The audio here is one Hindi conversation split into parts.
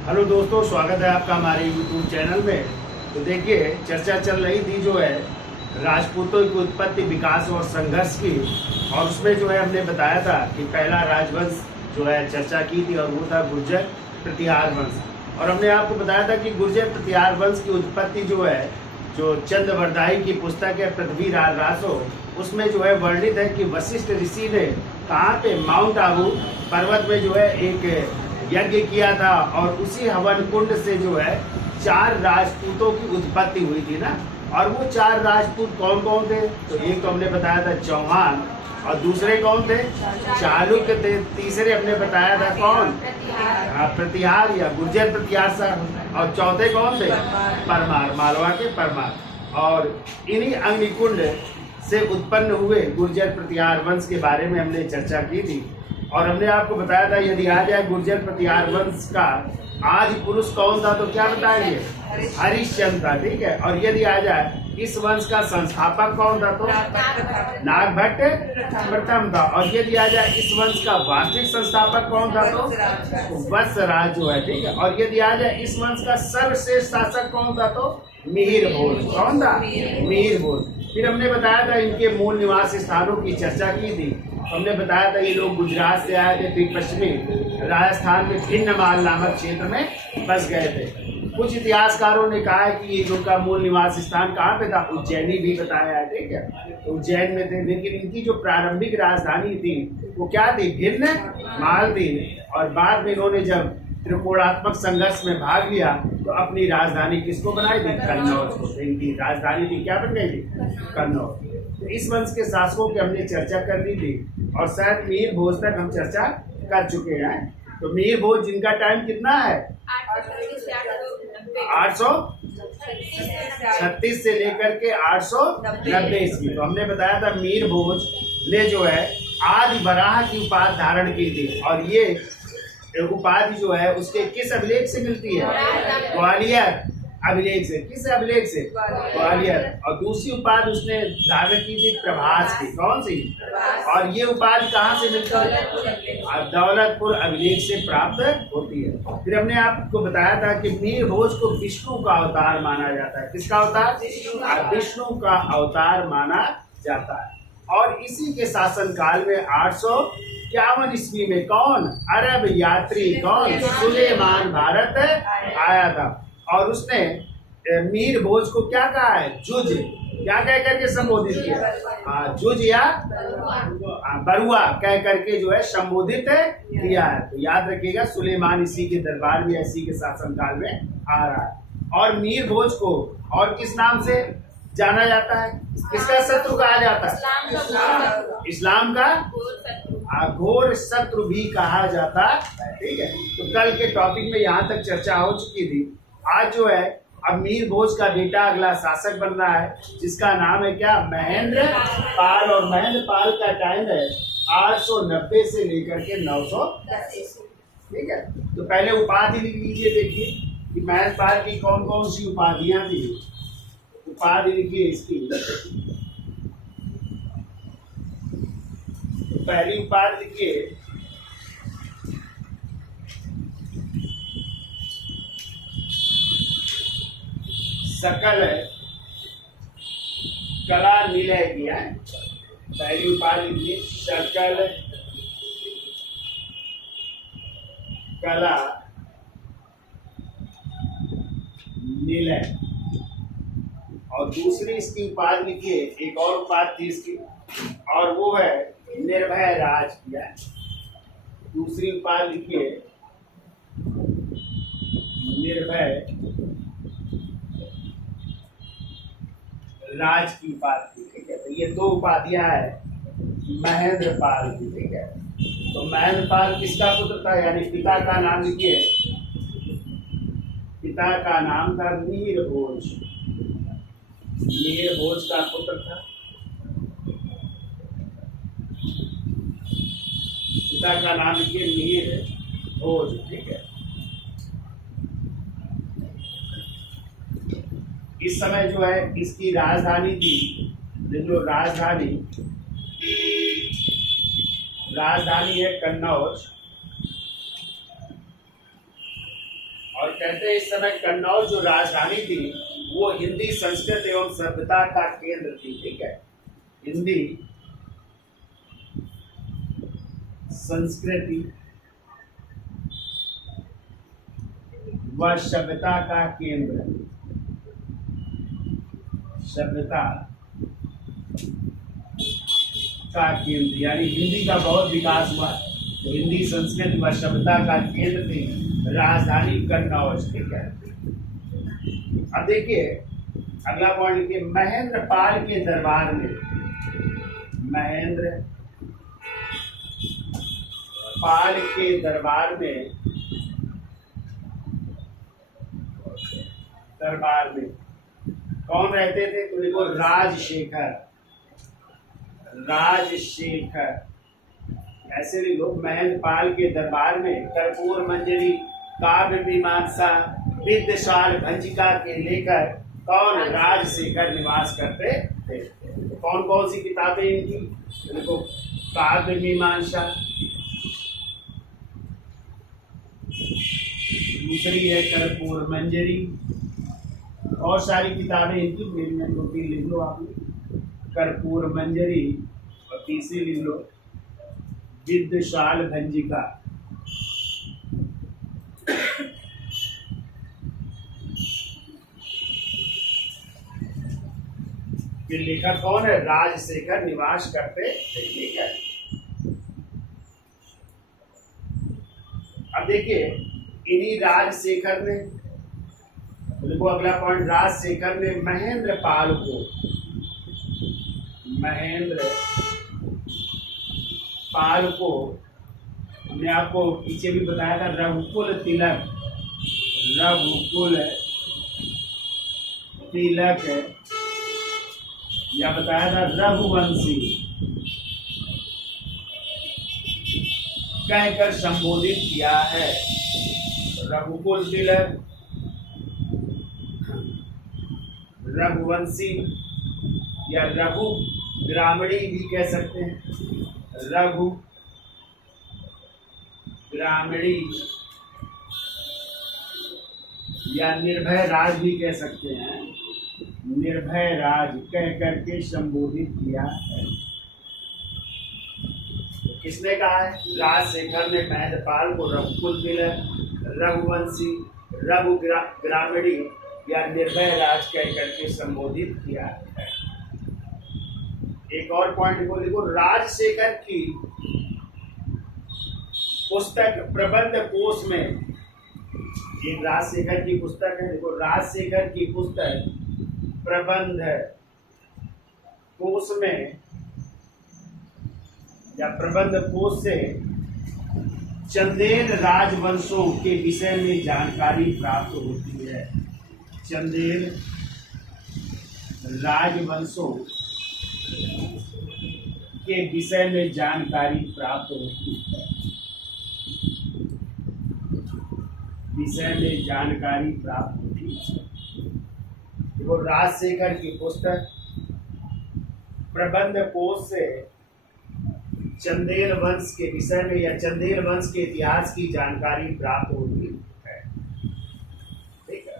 हेलो दोस्तों, स्वागत है आपका हमारे YouTube चैनल में। तो देखिए, चर्चा चल रही थी जो है राजपूतों की उत्पत्ति, विकास और संघर्ष की। और उसमें जो है हमने बताया था कि पहला राजवंश जो है चर्चा की थी और वो था गुर्जर प्रतिहार वंश। और हमने आपको बताया था कि गुर्जर प्रतिहार वंश की उत्पत्ति जो है, जो चंद्रवरदाई की पुस्तक है पृथ्वी रासो, उसमें जो है वर्णित है कि वशिष्ठ ऋषि ने कहाँ पे माउंट आबू पर्वत में जो है एक यज्ञ किया था और उसी हवन कुंड से जो है 4 राजपूतों की उत्पत्ति हुई थी ना। और वो 4 राजपूत कौन कौन थे? तो एक तो हमने बताया था चौहान, और दूसरे कौन थे? चालुक्य थे। तीसरे हमने बताया था कौन? प्रतिहार या गुर्जर प्रतिहार सर। और चौथे कौन थे? परमार, मालवा के परमार। और इन्हीं अग्निकुंड से उत्पन्न हुए गुर्जर प्रतिहार वंश के बारे में हमने चर्चा की थी। और हमने आपको बताया था यदि आ जाए गुर्जर प्रतिहार वंश का आदि पुरुष कौन था तो क्या बताएंगे? हरिश्चंद्र था, ठीक है। और यदि आ जाए इस वंश का संस्थापक कौन था तो नागभट्ट प्रथम था। और यदि आ जाए इस वंश का वास्तविक संस्थापक कौन था तो वत्सराज जो है, ठीक है। और यदि आ जाए इस वंश का सर्वश्रेष्ठ शासक कौन था तो मिहिर भोज। कौन था? मिहिर भोज। फिर हमने बताया था इनके मूल निवास स्थानों की चर्चा की थी। हमने बताया था ये लोग गुजरात से आए थे, फिर पश्चिमी राजस्थान के भिन्नमाल नामक क्षेत्र में बस गए थे। कुछ इतिहासकारों ने कहा है कि ये लोग का मूल निवास स्थान कहाँ पे था? उज्जैनी भी बताया है, ठीक है। तो उज्जैन में थे, लेकिन इनकी जो प्रारंभिक राजधानी थी वो क्या थी? भिन्नमाल थी। और बाद में इन्होंने जब त्रिकोणात्मक संघर्ष में भाग लिया तो अपनी राजधानी किसको बनाई थी? कन्नौज को। इनकी राजधानी थी, क्या बन गई थी? कन्नौज। तो इस वंश के शासकों की हमने चर्चा कर ली थी और शायद मिहिर भोज तक हम चर्चा कर चुके हैं। तो मिहिर भोज जिनका टाइम कितना है? 836 से लेकर के 890 ईस्वी। तो हमने बताया था मिहिर भोज ने जो है आदि वराह की उपाधि धारण की थी। और ये उपाधि जो है उसके किस अभिलेख से मिलती है? ग्वालियर अभिलेख से। किस अभिलेख से? ग्वालियर। और दूसरी उपाधि उसने धारण की थी प्रभास की। कौन सी? और ये उपाधि कहाँ से मिलती है? दौलतपुर अभिलेख से प्राप्त होती है। फिर हमने आपको बताया था कि मिहिर भोज को विष्णु का अवतार माना जाता है। किसका अवतार? विष्णु का अवतार माना जाता है। और इसी के शासन काल में 851 ईस्वी में कौन? अरब यात्री कौन? सुलेमान भारत आया था। और उसने मिहिर भोज को क्या कहा है? जुज। क्या कह करके संबोधित किया? जुज या बरुआ कह करके जो है संबोधित किया है। तो याद रखिएगा, सुलेमान इसी के दरबार में, इसी के शासन काल में आ रहा है। और मिहिर भोज को और किस नाम से जाना जाता है? किसका शत्रु कहा जाता है? इस्लाम का घोर शत्रु भी कहा जाता है, ठीक है। तो कल के टॉपिक में यहाँ तक चर्चा हो चुकी थी। आज जो है अब मिहिर भोज का बेटा अगला शासक बन रहा है, जिसका नाम है क्या? महेंद्र पाल। और महेंद्र पाल का टाइम है 890 से लेकर के 910, ठीक है। तो पहले उपाधि लिख लीजिए। देखिए कि महेंद्र पाल की कौन कौन सी उपाधियां थी। उपाधि लिखिए इसकी। पहली उपाधि लिखिए सकल कला निलय किया है। पहली उपाधि लिखिए सकल कला निलय। और दूसरी इसकी उपाधि लिखिए, एक और उपाधि थी इसकी, और वो है निर्भय राज किया। दूसरी उपाधि लिखिए निर्भय राज की उपाधि, ठीक है। तो ये 2 उपाधियां हैं महेंद्र पाल की, ठीक है। तो महेंद्र पाल किसका पुत्र था? यानी पिता का नाम लिखिए। पिता का नाम था मिहिर भोज। मिहिर भोज का पुत्र था। पिता का नाम लिखिए मिहिर भोज, ठीक है। इस समय जो है इसकी राजधानी थी, जो राजधानी है कन्नौज। और कहते हैं इस समय कन्नौज जो राजधानी थी वो हिंदी संस्कृत एवं सभ्यता का केंद्र थी। ठीक है, हिंदी संस्कृति व सभ्यता का केंद्र, सभ्यता का केंद्र, यानी हिंदी का बहुत विकास हुआ। तो हिंदी संस्कृति व सभ्यता का केंद्र थी राजधानी कन्नौज। ठीक है, अब देखिए अगला पॉइंट लिखिए, महेंद्र पाल के दरबार में, महेंद्र पाल के दरबार में, दरबार में कौन रहते थे? तो देखो राजशेखर, राजशेखर ऐसे भी लोग। महेंद्र पाल के दरबार में कर्पूर मंजरी, काव्य मीमांसा, विद्यशाल भंजिका के लेकर कौन? राजशेखर निवास करते थे। कौन कौन सी किताबें इनकी? देखो काव्य मीमांसा, दूसरी है कर्पूर मंजरी, और सारी किताबें इनकी, मेरी में 2-3 लिख लो आप, कर्पूर मंजरी, और तीसरी लिख लो विद्यशाल भंजिका। ये लेखक कौन है? राजशेखर निवास करते थे। ठीक है, अब देखिए इन्हीं राजशेखर ने, देखो अगला पॉइंट, राजशेखर ने महेंद्र पाल को, महेंद्र पाल को, हमने आपको पीछे भी बताया था, रघुकुल तिलक, रघुकुल तिलक, या बताया था रघुवंशी कहकर संबोधित किया है। रघुकुल तिलक, रघुवंशी या रघु ग्रामणी भी कह सकते हैं, रघु ग्रामणी या निर्भय राज भी कह सकते हैं, निर्भय राज कह करके संबोधित किया है। तो किसने कहा है? राजशेखर ने महेंद्र पाल को रघुकुल तिलक, रघुवंशी, रघु ग्रामणी या निर्भय राज कह करके संबोधित किया है। एक और पॉइंट को देखो, राजशेखर की पुस्तक प्रबंध कोश में, एक राजशेखर की पुस्तक है, देखो राजशेखर की पुस्तक प्रबंध कोश में या प्रबंध कोश से चंदेल राजवंशों के विषय में जानकारी प्राप्त होती है। चंदेल राजवंशों के विषय में जानकारी प्राप्त होती है, विषय में जानकारी प्राप्त होती है। देखो राजशेखर की पुस्तक प्रबंध कोश से चंदेल वंश के विषय में या चंदेल वंश के इतिहास की जानकारी प्राप्त होती है। ठीक है,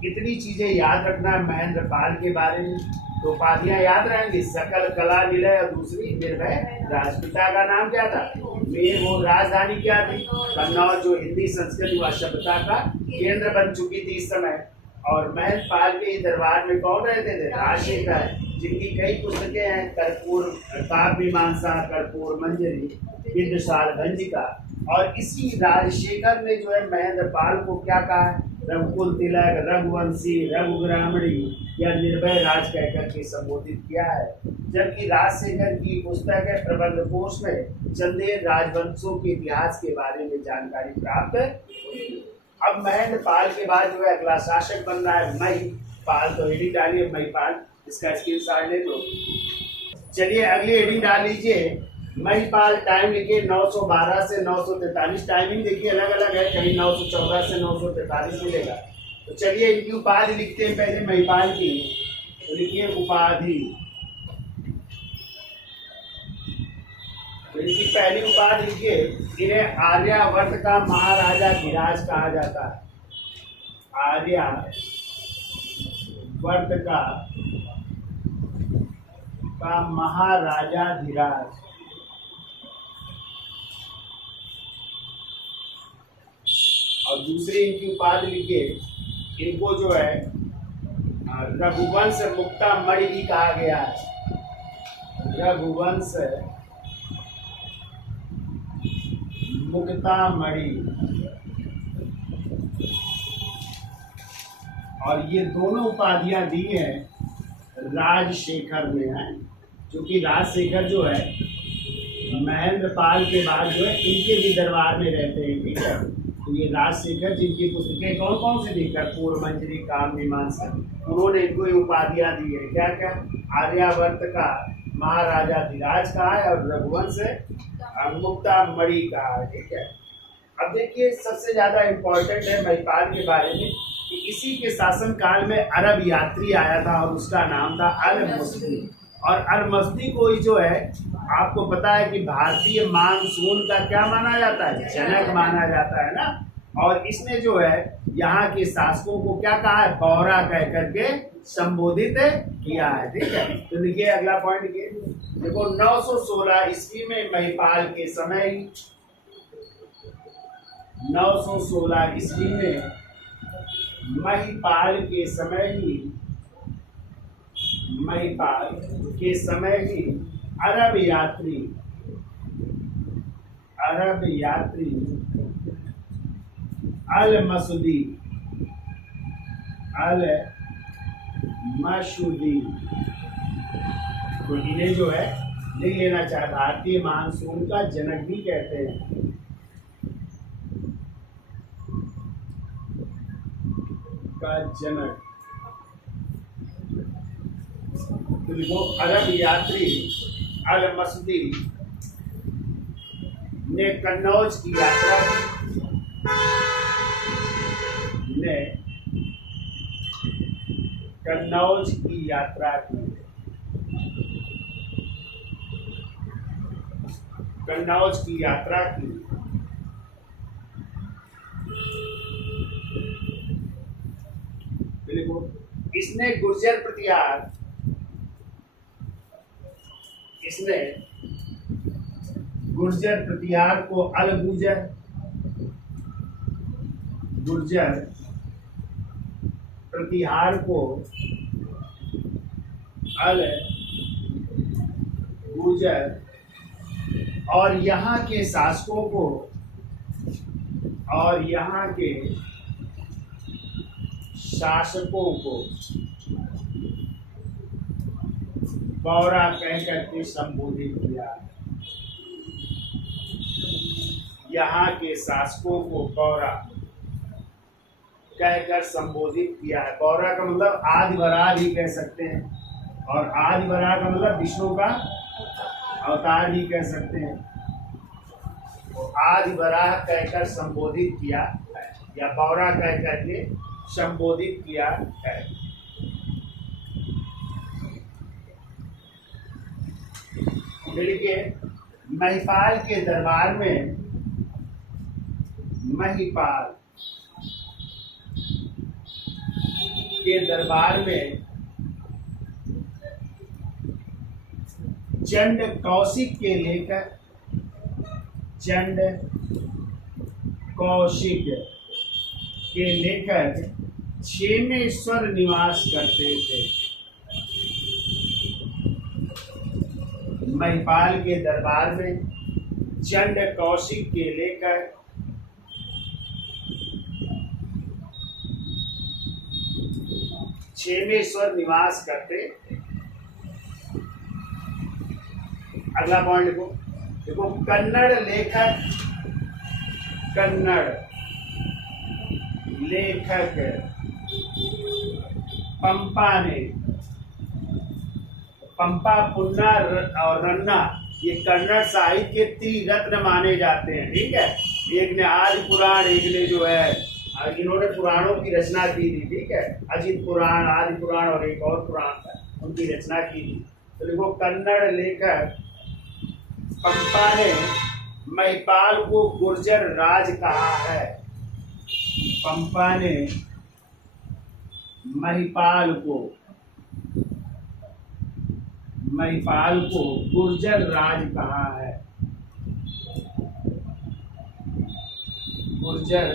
कितनी चीजें याद रखना है महेंद्र पाल के बारे में, तो उपाधियां याद रहेंगी, सकल कला निलय, और दूसरी निर्भय राज। पिता का नाम क्या था? मेन वो राजधानी क्या थी? कन्नौज, जो हिंदी संस्कृति व सभ्यता का केंद्र बन चुकी थी इस समय। और महेंद्र पाल के दरबार में कौन रहते थे? राजशेखर, जिनकी कई पुस्तकें हैं, कर्पूर काव्य मीमांसा, कर्पूर मंजरी, विद्यशाल भंजिका। और इसी राजशेखर ने जो है महेंद्र पाल को क्या कहा है? रघुकुल तिलक, रघुवंशी, रघु ग्रामणी या निर्भय राज कह करके संबोधित किया है। जबकि राजशेखर की पुस्तक है प्रबंध कोश में चंदेल राजवंशों के इतिहास के बारे में जानकारी प्राप्त हुई। अब महेंद्र पाल के बाद जो है अगला शासक बन रहा है महिपाल। तो हेडिंग डालिए महिपाल, इसका स्क्रीनशॉट ले लो। चलिए अगली हेडिंग डाल लीजिए महिपाल। टाइम लिखिए 912 से 943, टाइमिंग देखिए अलग अलग है, कहीं 914 से 943 मिलेगा। तो चलिए इनकी उपाधि लिखते हैं पहले महिपाल की। तो लिखिए उपाधि, तो इनकी पहली उपाधि लिखिए, इन्हें आर्यावर्त का महाराजा धीराज कहा जाता है। आर्यावर्त का महाराजाधिराज। और दूसरी इनकी उपाधि लिखिए, इनको जो है रघुवंश मुक्तामणि भी कहा गया है। रघुवंश मुक्तामणि। और ये दोनों उपाधियां दी हैं राजशेखर ने हैं, क्योंकि राजशेखर जो है महेंद्र पाल के बाद जो है इनके भी दरबार में रहते हैं, ठीक है। तो ये राजशेखर जिनकी पुस्तकें कौन कौन सी दी, कर्पूर मंजरी, काम मीमांसा, उन्होंने इनको ये उपाधियां दी है। क्या क्या? आर्यावर्त का महाराजाधिराज कहा है और रघुवंश मुक्तामणि कहा है, ठीक है। अब देखिए सबसे ज्यादा इम्पोर्टेंट है महिपाल के बारे में कि इसी के शासन काल में अरब यात्री आया था और उसका नाम था अल-मसदी। और अल-मसदी को ही जो है आपको पता है कि भारतीय मानसून का क्या माना जाता है, जनक माना जाता है ना। और इसने जो है यहाँ के शासकों को क्या कहा है, बौरा कह करके संबोधित किया है, ठीक है। तो देखिए अगला पॉइंट लिखिए, देखो 916 ईस्वी में महिपाल के समय, 916 ईस्वी में महिपाल के समय ही अरब यात्री अल-मसूदी तो इन्हें जो है लिख लेना चाहे, भारतीय मानसून का जनक भी कहते हैं। का जनक तो देखो अरब यात्री अल-मसूदी ने कन्नौज की यात्रा की। देखो इसने गुर्जर प्रतिहार को गुर्जर प्रतिहार को गुर्जर और यहाँ के शासकों को बौरा कह करके संबोधित किया। यहाँ के शासकों को बौरा कहकर संबोधित किया है। बौरा का मतलब आदि वराह भी कह सकते हैं, और आदि वराह का मतलब विष्णु का अवतार भी कह सकते हैं। तो आदि वराह कहकर संबोधित किया है, या बौरा कह करके संबोधित किया है। देखिए महिपाल के दरबार में चंड कौशिक के लेखक क्षेमेश्वर निवास करते थे। महिपाल के दरबार में चंड कौशिक के लेखक क्षेमेश्वर निवास करते। अगला पॉइंट देखो कन्नड़ लेखक पंपा पुन्ना और रन्ना, ये कन्नड़ साहित्य के त्रिरत्न माने जाते हैं, ठीक है। एक ने आदि पुराण, एक ने जो है इन्होंने पुराणों की रचना की थी, ठीक है। अजित पुराण, आदि पुराण और एक और पुराण था, उनकी रचना की थी। तो देखो कन्नड़ लेखक पंपा ने महिपाल को गुर्जर राज कहा है। पंपा ने महिपाल को गुर्जर राज कहा है। गुर्जर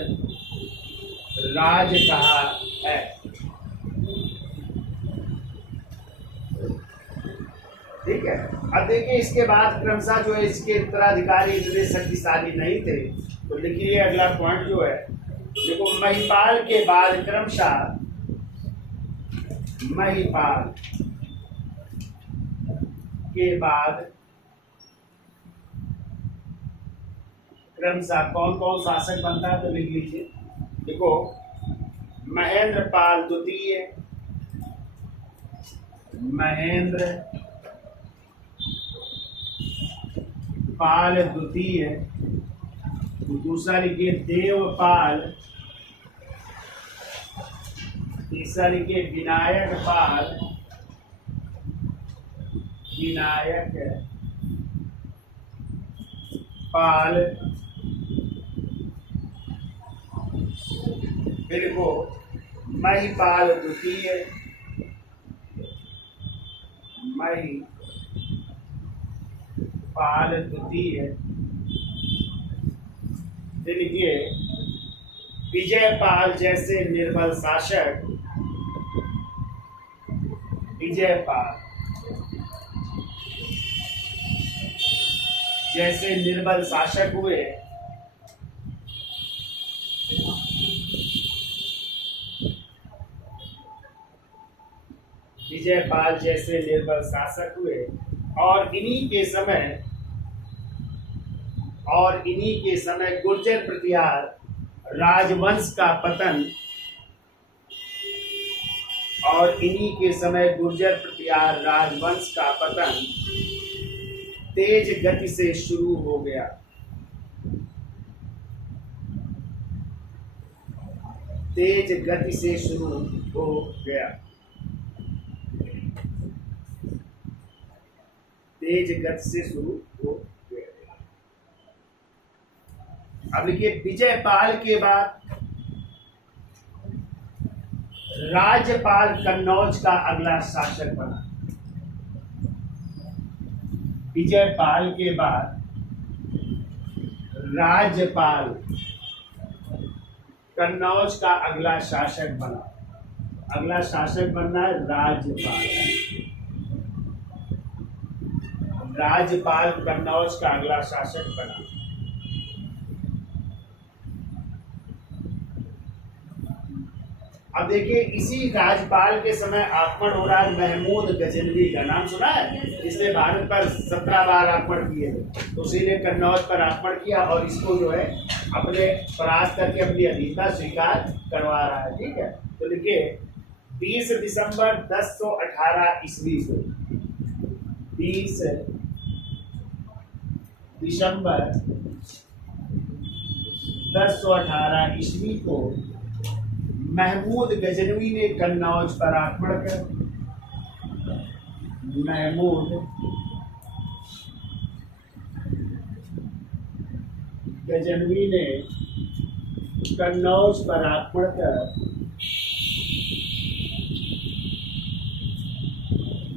राज कहा है। ठीक है। अब देखिए इसके बाद क्रमशः जो है इसके उत्तराधिकारी इतने शक्तिशाली नहीं थे, तो लिखिए अगला पॉइंट जो है, देखो महिपाल के बाद क्रमशः महिपाल के बाद क्रमशः कौन कौन शासक बनता है, तो लिख लीजिए। देखो महेंद्र पाल द्वितीय, महेंद्र पाल द्वितीय, दूसरा लिखिए देवपाल, तीसरा लिखिए विनायक पाल, विनायक पाल, फिर वो महिपाल द्वितीय, महिपाल द्वितीय, फिर लिखिए विजयपाल जैसे निर्बल शासक, विजयपाल जैसे निर्बल शासक हुए, विजयपाल जैसे निर्बल शासक हुए, और इन्हीं के समय गुर्जर प्रतिहार राजवंश का पतन, और इन्हीं के समय गुर्जर प्रतिहार राजवंश का पतन तेज गति से शुरू हो गया। तेज गति से शुरू हो गया। तेज गति से शुरू हो गया। अब देखिए विजयपाल के बाद राज्यपाल कन्नौज का अगला शासक बना। विजयपाल के बाद राज्यपाल कन्नौज का अगला शासक बना। अगला शासक बनना है राज्यपाल। राज्यपाल कन्नौज का अगला शासक बना। अब देखिए इसी राज्यपाल के समय आक्रमण हो रहा है महमूद गजनवी का। नाम सुना है? इसने भारत पर 17 बार आक्रमण किए थे, तो उसी ने कन्नौज पर आक्रमण किया और इसको जो है अपने परास्त करके अपनी अधीनता स्वीकार करवा रहा है। ठीक है, तो देखिए 20 दिसंबर 1018 ईस्वी को, 20 दिसंबर 1018 ईस्वी को महमूद गजनवी ने कन्नौज पर आक्रमण कर, महमूद गजनवी ने कन्नौज पर आक्रमण कर,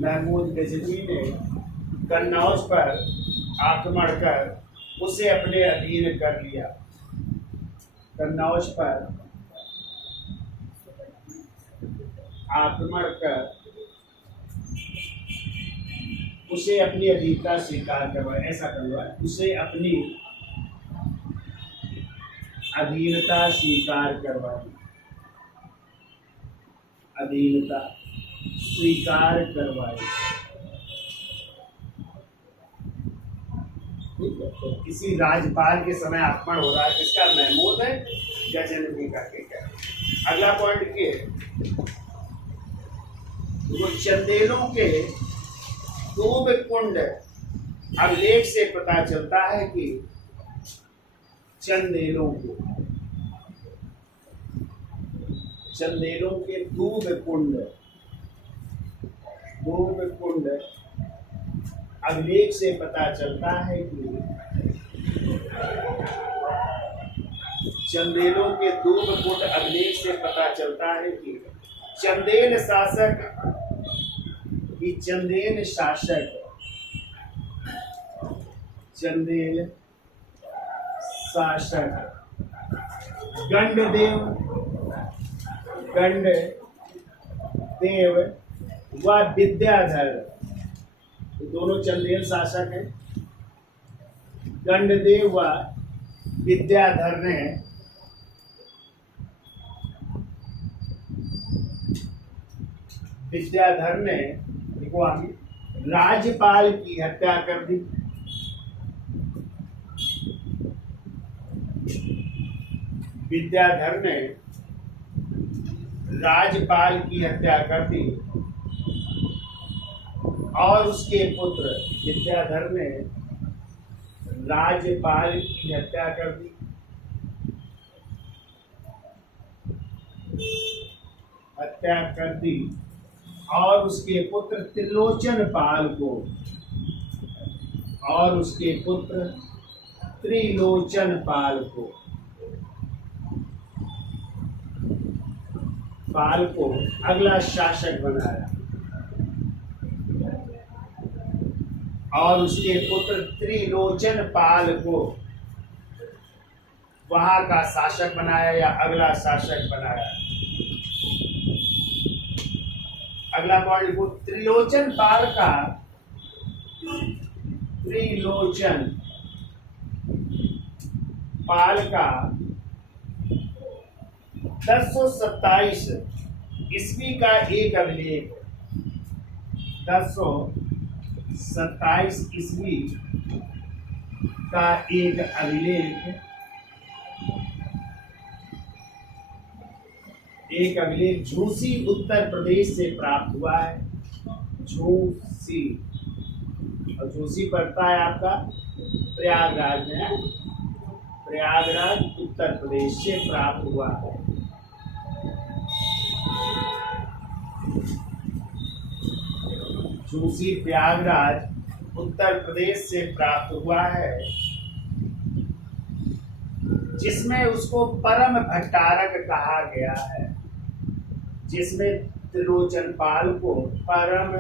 महमूद गजनवी ने कन्नौज पर आक्रमण कर उसे अपने अधीन कर लिया। कन्नौज पर आक्रमण कर उसे अपनी अधीनता स्वीकार करवाए। ऐसा करवाए, उसे अपनी अधीनता स्वीकार करवाई। अधीनता स्वीकार करवाई। तो किसी राज्यपाल के समय आक्रमण हो रहा है, इसका महमूद है गजनवी का। ठीक है, अगला पॉइंट के वो चंदेलों के धूप कुंड अभिलेख से पता चलता है कि चंदेलों के धूप कुंड अभिलेख से पता चलता है कि चंदेलों के धूप कुंड अभिलेख से पता चलता है कि चंदेल शासक की चंदेल शासक चंदेल शासक गंडदेव व विद्याधर, ये दोनों चंदेल शासक हैं। गंडदेव व विद्याधर ने देखो आगे, राज्यपाल की हत्या कर दी। विद्याधर ने राज्यपाल की हत्या कर दी और उसके पुत्र विद्याधर ने राज्यपाल की हत्या कर दी। और उसके पुत्र त्रिलोचन पाल को अगला शासक बनाया और उसके पुत्र त्रिलोचन पाल को वहां का शासक बनाया या अगला शासक बनाया। अगला पॉइंट को त्रिलोचन पाल का 1027 ईस्वी का एक अभिलेख, 1027 ईस्वी का एक अभिलेख झूसी उत्तर प्रदेश से प्राप्त हुआ है। झूसी, और झूसी पड़ता है आपका प्रयागराज में है। प्रयागराज उत्तर प्रदेश से प्राप्त हुआ है। झूसी प्रयागराज उत्तर प्रदेश से प्राप्त हुआ है, जिसमें उसको परम भट्टारक कहा गया है। जिसमें त्रिलोचन पाल को परम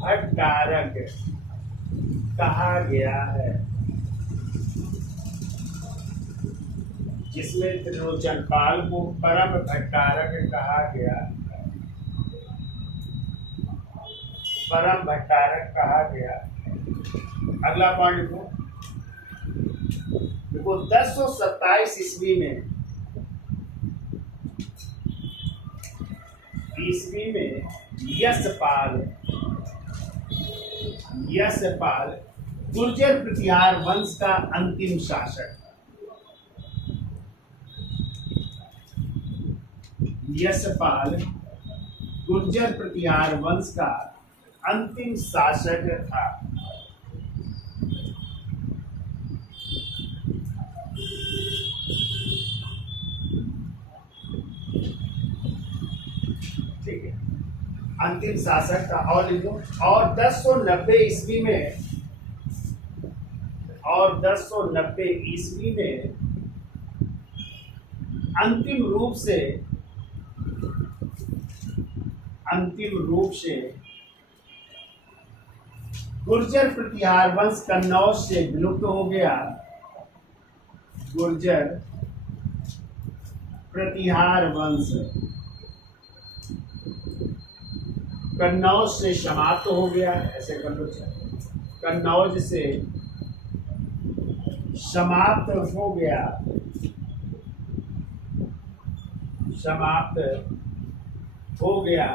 भट्टारक कहा गया है। जिसमें त्रिलोचन पाल को परम भट्टारक कहा गया, परम भट्टारक कहा गया। अगला पॉइंट को देखो, 1027 ईस्वी में यशपाल गुर्जर प्रतिहार वंश का अंतिम शासक। यशपाल गुर्जर प्रतिहार वंश का अंतिम शासक था। ठीक है, अंतिम शासक था। और लिखो, और 1090 ईस्वी में अंतिम रूप से गुर्जर प्रतिहार वंश कन्नौज से विलुप्त हो गया। गुर्जर प्रतिहार वंश कन्नौज से समाप्त हो गया। ऐसे कर लो, कन्नौज से समाप्त हो गया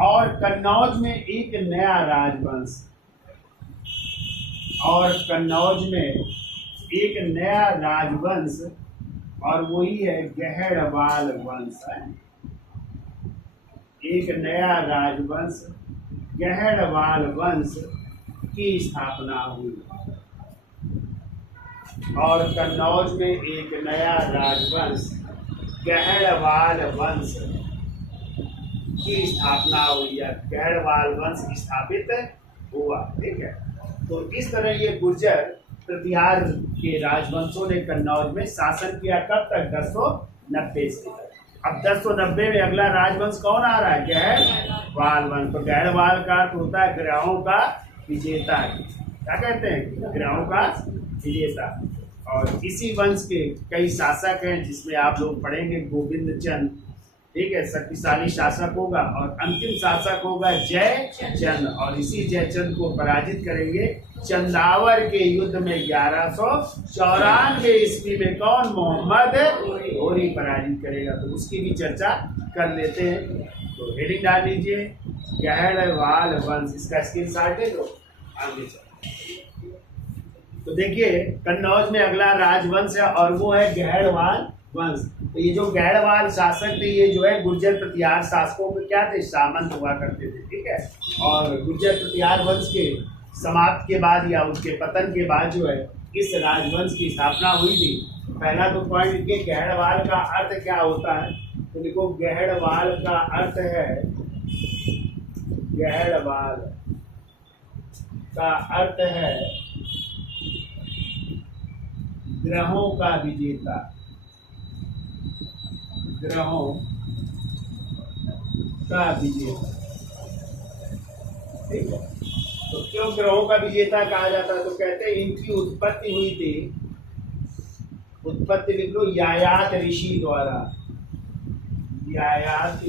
और कन्नौज में एक नया राजवंश और वही है गहड़वाल वंश है। एक नया राजवंश गहड़वाल वंश की स्थापना हुई और कन्नौज में एक नया राजवंश गहड़वाल वंश की स्थापना हुई है। गहड़वाल वंश स्थापित हुआ। ठीक है, तो इस तरह ये गुर्जर प्रतिहार के राजवंशों ने कन्नौज में शासन किया। कब तक? 1090 ईस्वी तक। अब 1090 में अगला राजवंश कौन आ रहा है? गहड़वाल वंश। तो गहड़वाल का अर्थ होता है ग्रहों का विजेता। क्या कहते हैं? ग्रहों का विजेता। और इसी वंश के कई शासक हैं जिसमें आप लोग पढ़ेंगे गोविंद चंद, ठीक है, शक्तिशाली शासक होगा। और अंतिम शासक होगा जयचंद, और इसी जयचंद को पराजित करेंगे चंदावर के युद्ध में 1194 ईस्वी में। कौन? मोहम्मद घोरी पराजित करेगा। तो उसकी भी चर्चा कर लेते हैं। तो हेडिंग डाल लीजिए गहड़वाल वंश, इसका स्क्रीनशॉट ले लो। आगे चलो। तो देखिए कन्नौज में अगला राजवंश है और वो है गहड़वाल वंश। तो ये जो गहड़वाल शासक थे ये जो है गुर्जर प्रतिहार शासकों के क्या थे? सामंत हुआ करते थे, ठीक है। और गुर्जर प्रतिहार वंश के समाप्त के बाद या उसके पतन के बाद जो है इस राजवंश की स्थापना हुई थी। पहला तो पॉइंट ये गहड़वाल का अर्थ क्या होता है? तो देखो गहड़वाल का अर्थ है, गहड़वाल का अर्थ है ग्रहों का विजेता। ग्रहों का विजेता, ठीक है। तो क्यों ग्रहों का विजेता कहा जाता है? तो कहते हैं इनकी उत्पत्ति हुई थी, उत्पत्ति लिख लो, यायात ऋषि द्वारा। यायात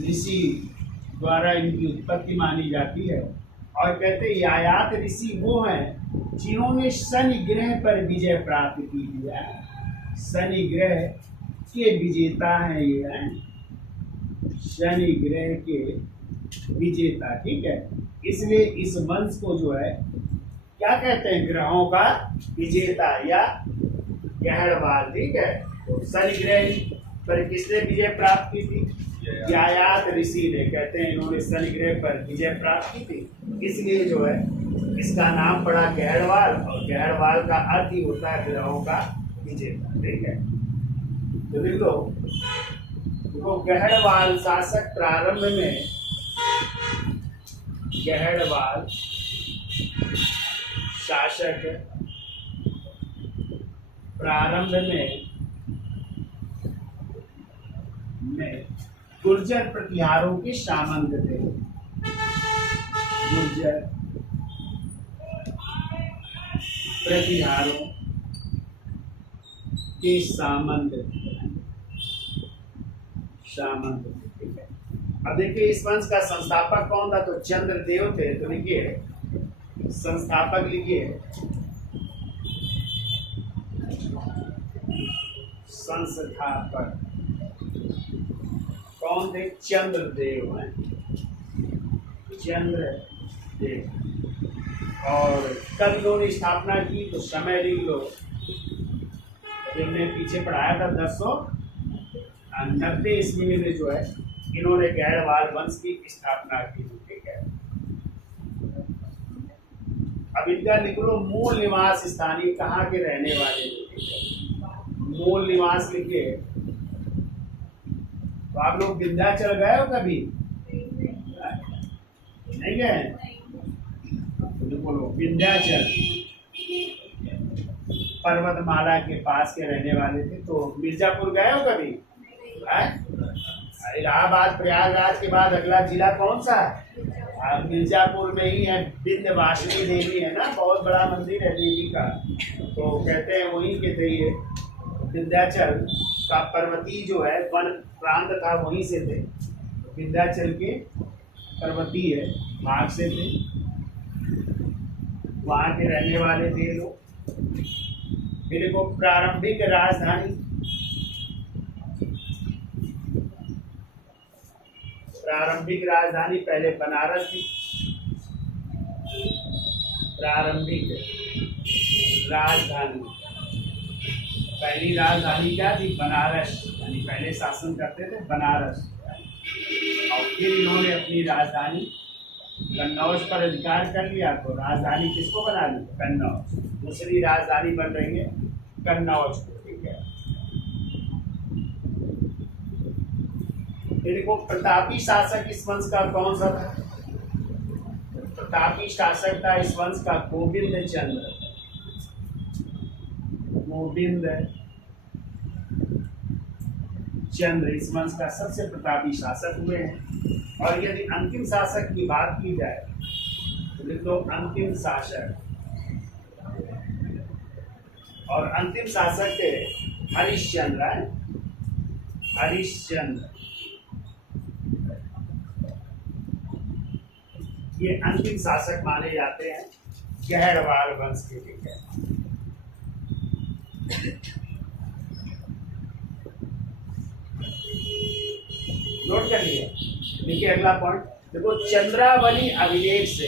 ऋषि द्वारा इनकी उत्पत्ति मानी जाती है। और कहते हैं यायात ऋषि वो हैं जिन्होंने शनि ग्रह पर विजय प्राप्त की है। शनि ग्रह के विजेता हैं ये, शनि ग्रह के विजेता, ठीक है। इसलिए इस वंश को जो है क्या कहते हैं? ग्रहों का विजेता या गहड़वाल, ठीक है। तो शनि ग्रह पर किसने विजय प्राप्त की थी? यायात ऋषि ने। कहते हैं इन्होंने शनि ग्रह पर विजय प्राप्त की थी, इसलिए जो है इसका नाम पड़ा गहड़वाल। और गहड़वाल का अर्थ ही होता है ग्रहों का विजेता, ठीक है। तो देख लो, तो गहड़वाल शासक प्रारंभ में, गहड़वाल शासक प्रारंभ में गुर्जर प्रतिहारों के सामंत थे। गुर्जर प्रतिहारों के सामंत, ठीक है। अब देखिए इस वंश का संस्थापक कौन था? तो चंद्रदेव थे। तो लिखिए संस्थापक, लिखिए संस्थापक कौन थे? चंद्रदेव हैं, चंद्रदेव। और कब इन्होंने स्थापना की? तो समय लिख लो, हमने पीछे पढ़ाया था 1090 ईस्वी में जो है इन्होंने गहड़वाल वंश की स्थापना की, ठीक है। अब इनका लिख लो मूल निवास स्थानीय, कहाँ के रहने वाले, मूल निवास लिखिए। तो आप लोग विंध्याचल गए हो कभी? नहीं गए? तो बोलो विंध्याचल पर्वतमाला के पास के रहने वाले थे। तो मिर्जापुर गए हो कभी? इलाहाबाद प्रयागराज के बाद अगला जिला कौन सा है? मिर्जापुर में ही है, विंध्यवासिनी देवी है ना, बहुत बड़ा मंदिर है देवी का। तो कहते हैं वहीं के थे ये, विंध्याचल का पर्वतीय जो है वन प्रांत था, वहीं से थे। विंध्याचल के पर्वतीय भाग से थे, वहाँ के रहने वाले थे लोग। फिर को प्रारंभिक राजधानी, प्रारंभिक राजधानी पहले बनारस थी। प्रारंभिक राजधानी, पहली राजधानी क्या थी? बनारस, यानी पहले शासन करते थे बनारस। और फिर इन्होंने अपनी राजधानी कन्नौज पर अधिकार कर लिया। तो राजधानी किसको बना ली? कन्नौज। दूसरी राजधानी बन रही है कन्नौज को, ठीक है। फिर देखो प्रतापी शासक इस वंश का कौन सा था? प्रतापी शासक था इस वंश का गोविंद चंद्र। गोविंद चंद्र इस वंश का सबसे प्रतापी शासक हुए हैं। और यदि अंतिम शासक की बात की जाए तो लिख लो अंतिम शासक। और अंतिम शासक थे हरिश्चंद्र है, हरिश्चंद्र। ये अंतिम शासक माने जाते हैं गहरवाल वंश के। ठीक है, नोट कर लिए। देखिए अगला पॉइंट देखो, चंद्रावली अभिलेख से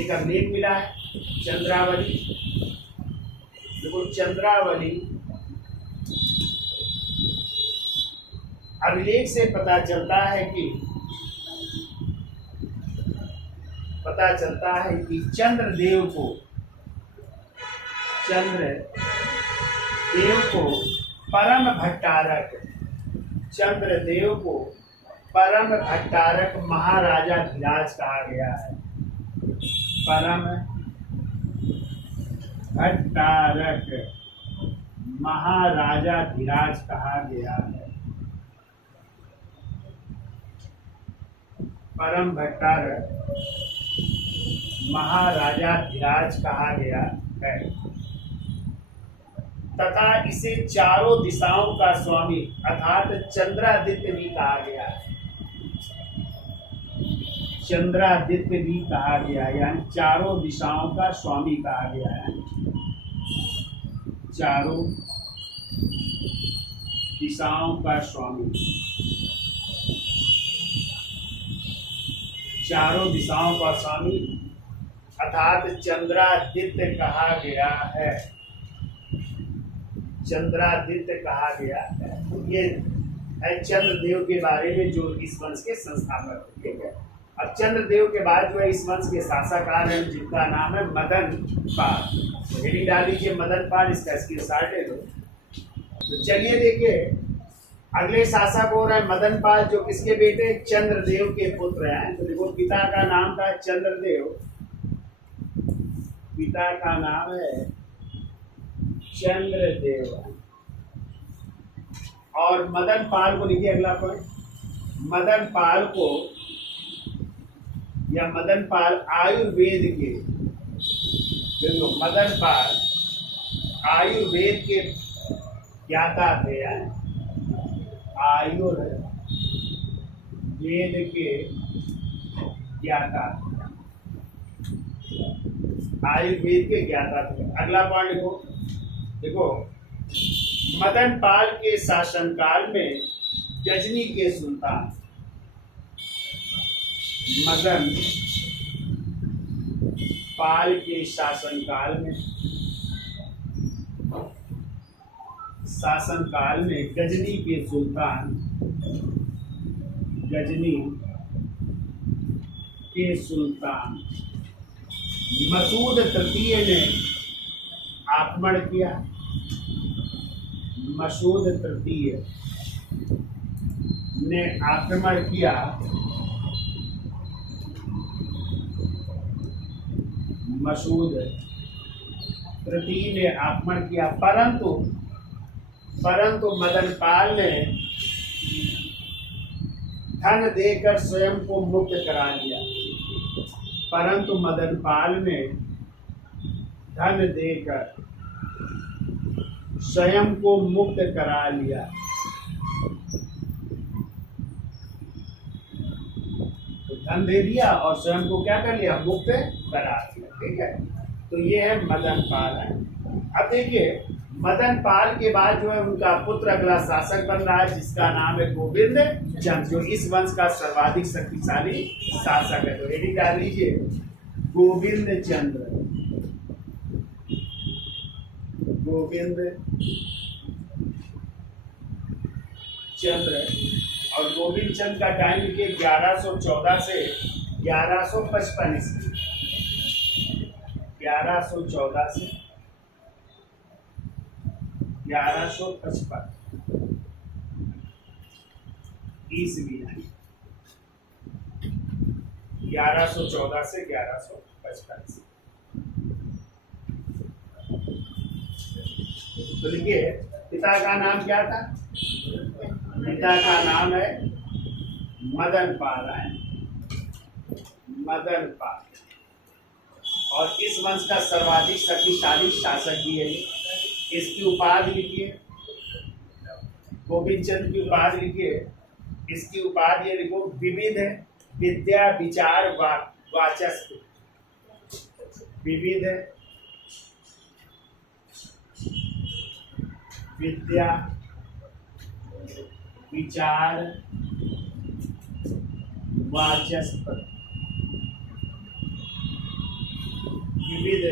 एक अभिलेख मिला है। चंद्रावली देखो, चंद्रावली अभिलेख से पता चलता है कि चंद्रदेव को परम भट्टारक, चंद्रदेव को परम भट्टारक महाराजा धीराज कहा गया है। परम भट्टारक महाराजा धीराज कहा गया है। परम भट्टारक महाराजा धीराज कहा गया है तथा इसे चारों दिशाओं का स्वामी अर्थात चंद्रादित्य भी कहा गया है। चंद्रादित्य भी कहा गया है, यानी चारों दिशाओं का स्वामी कहा गया है। चारों दिशाओं का स्वामी, चारों दिशाओं का स्वामी अर्थात चंद्रादित्य कहा गया है। चंद्रादित्य कहा गया है। ये है चंद्रदेव के बारे में जो इस वंश के संस्थापक। ठीक है, अब चंद्रदेव के बाद जो है इस वंश के शासककार हैं जिनका नाम है मदन पाल। तो हेडिंग डाल दीजिए मदन पाल, इसका स्क्रीनशॉट ले लो। तो चलिए देखिए, अगले शासक हो रहे हैं मदन पाल, जो किसके बेटे चंद्रदेव के पुत्र हैं। तो देखो, पिता का नाम था चंद्रदेव, पिता का नाम है चंद्रदेव। और मदन पाल को लिखिए अगला पॉइंट, मदन पाल को या मदन पाल आयुर्वेद के, देखो मदन पाल आयुर्वेद के ज्ञाता थे। आयुर्वेद के ज्ञाता, आयुर्वेद के ज्ञाता थे। अगला पॉइंट लिखो, देखो मदन पाल के शासनकाल में गजनी के सुल्तान, मदन पाल के शासनकाल में गजनी के सुल्तान, गजनी के सुल्तान मसूद तृतीय ने आक्रमण किया। मसूद तृतीय ने आक्रमण किया। मसूद तृतीय ने आक्रमण किया, परंतु मदन पाल ने धन देकर स्वयं को मुक्त करा लिया। परंतु मदन पाल ने धन देकर स्वयं को मुक्त करा लिया। तो धन दे दिया और स्वयं को क्या कर लिया, मुक्त करा लिया। ठीक है, तो ये है मदन पाल है। अब देखिए, मदन पाल के बाद जो है उनका पुत्र अगला शासक बन रहा है जिसका नाम है गोविंद चंद्र, जो इस वंश का सर्वाधिक शक्तिशाली शासक है। तो हेडिंग डाल लीजिए गोविंद चंद्र, गोविंद चंद्र। और गोविंद चंद्र का टाइम लिखिए 1114 से 1155 ईस्वी, 1114 से 1155 ईस्वी, 1114 से 1155। तो देखिए पिता का नाम क्या था? पिता का नाम है मदन पाल है, मदन पाल। और इस वंश का सर्वाधिक शक्तिशाली शासक भी है। इसकी उपाधि लिखिए, गोविंद चंद्र की उपाधि लिखिए। इसकी उपाधि ये लिखो, विविध विद्या विचार वाचस्प। विविध विद्या विचार वाचस्प। विविध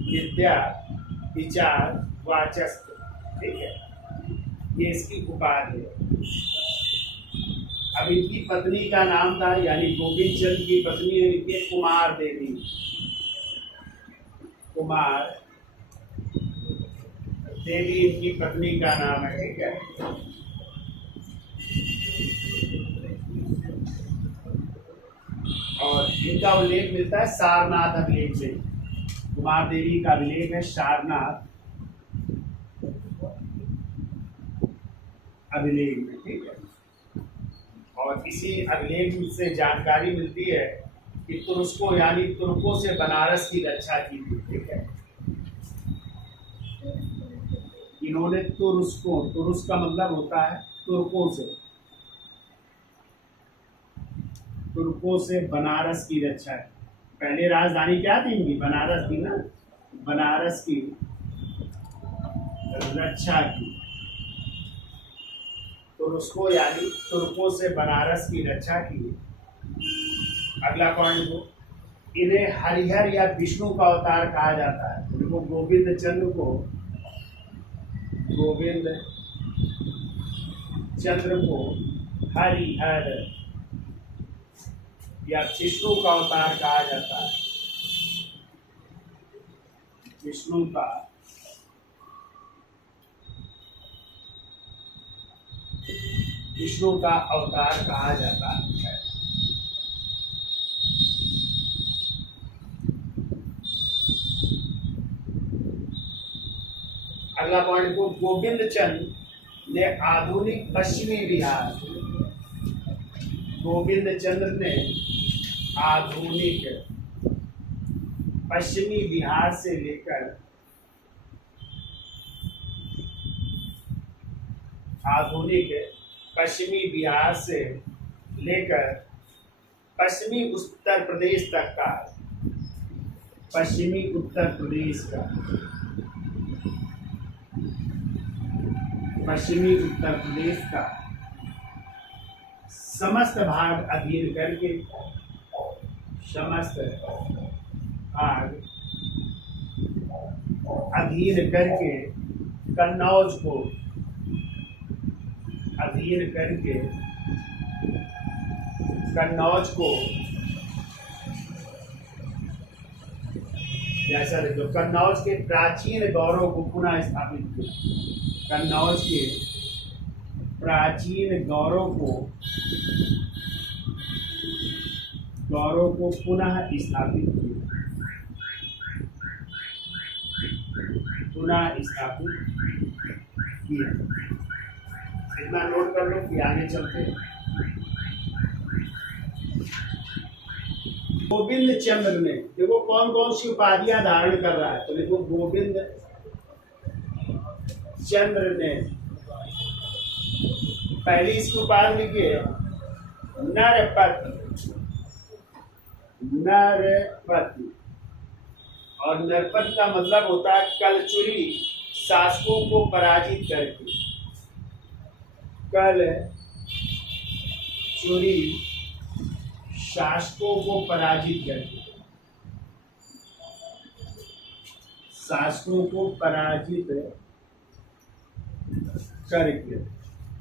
विद्या विचार वाचस्प, ठीक है, ये इसकी उपाधि है। अब इनकी पत्नी का नाम था, यानी गोविंद चंद्र की पत्नी है कुमार देवी। कुमार देवी इनकी पत्नी का नाम है, ठीक है। और इनका उल्लेख मिलता है सारनाथ अभिलेख से। कुमार देवी का अभिलेख है सारनाथ अभिलेख में, ठीक है। और इसी अभिलेख से जानकारी मिलती है कि तुर्को यानी तुर्कों से बनारस की रक्षा की थी, ठीक है। इन्होंने तुर्क का मतलब होता है तुर्कों से बनारस की रक्षा की। पहले राजधानी क्या थी इनकी? बनारस थी ना, बनारस की रक्षा की। तुर्को यानी तुर्कों से बनारस की रक्षा की। अगला पॉइंट को, इन्हें हरिहर या विष्णु का अवतार कहा जाता है। देखो गोविंद चंद्र को हरिहर या विष्णु का अवतार कहा जाता है। विष्णु का अवतार कहा जाता है। अगला पॉइंट को, गोविंद चंद्र ने आधुनिक पश्चिमी बिहार, गोविंद चंद्र ने आधुनिक पश्चिमी बिहार से लेकर पश्चिमी उत्तर प्रदेश तक का समस्त भाग अधीन करके कन्नौज को जैसा देखो, कन्नौज के प्राचीन गौरव को पुनः स्थापित किया। कन्नौज के प्राचीन गौरव को पुनः स्थापित किया। इतना नोट कर लो कि आगे चलते हैं। गोविंद चंद्र ने, देखो कौन कौन सी उपाधियां धारण कर रहा है, तो देखो गोविंद चंद्र ने पहली इसकी उपाधि लिखिए नरपति। और नरपति का मतलब होता है कलचुरी शासकों को पराजित करके। कलचुरी शासकों को पराजित करके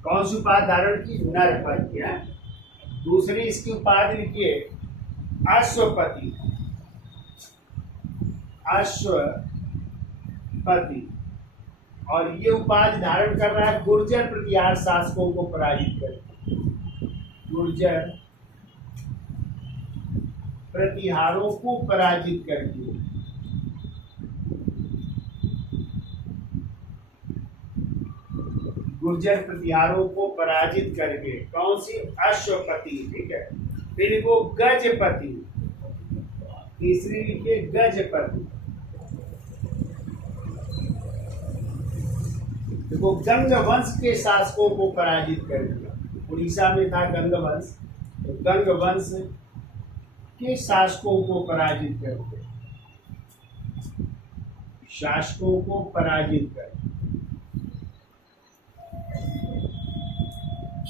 कौन सी उपाधि धारण की? नरपति। दूसरी इसकी उपाधि लिखिए अश्वपति। और ये उपाधि धारण कर रहा है गुर्जर प्रतिहार शासकों को पराजित करके। गुर्जर प्रतिहारों को पराजित करके। गुर्जर प्रतिहारों को पराजित करके। कौन सी? अश्वपति, ठीक है। फिर लिखो गजपति, तीसरी लिखिए गजपति। देखो गंग वंश के शासकों को पराजित कर दिया। उड़ीसा में था गंग वंश, तो गंग वंश के शासकों को पराजित कर दिया, शासकों को पराजित कर।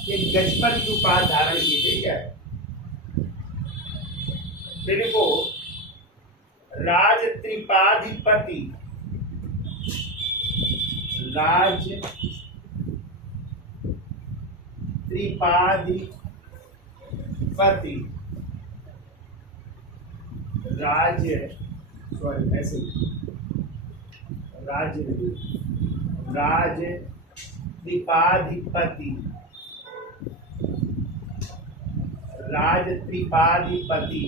एक गजपति की उपाधि धारण की, ठीक है। फिर देखो राज त्रिपाधिपति, राज त्रिपाधिपति, राज्य, सॉरी ऐसे राज्य राज त्रिपाधिपति, राज त्रिपाधिपति।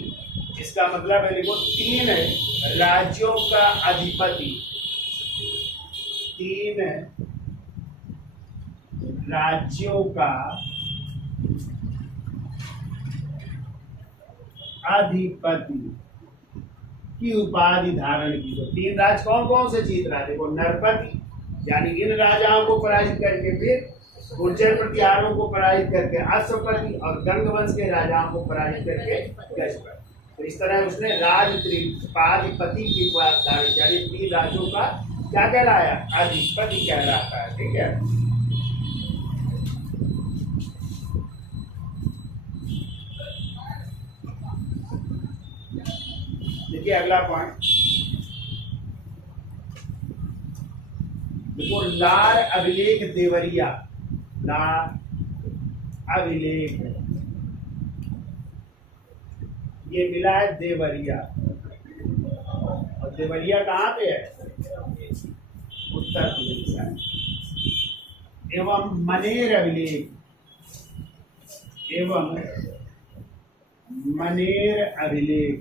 इसका मतलब है देखो 3 राज्यों का अधिपति, 3 राज्यों का अधिपति की उपाधि धारण की। तो 3 राज्य कौन कौन से जीत रहा है? देखो नरपति, यानी इन राजाओं को पराजित करके, फिर गुर्जर प्रतिहारों को पराजित करके अश्वपति, और गंग वंश के राजाओं को पराजित करके गजपति। तो इस तरह उसने राज त्रिपाधिपति की उपाधि धारण की, यानी 3 राज्यों का क्या कहलाया? अधिपति कहलाता है, ठीक है। देखिए अगला पॉइंट, देखो लार अभिलेख देवरिया, लार अभिलेख ये मिला है देवरिया, और देवरिया कहाँ पे है? उत्तर प्रदेश है। एवं मनेर अभिलेख, एवं मनेर अभिलेख,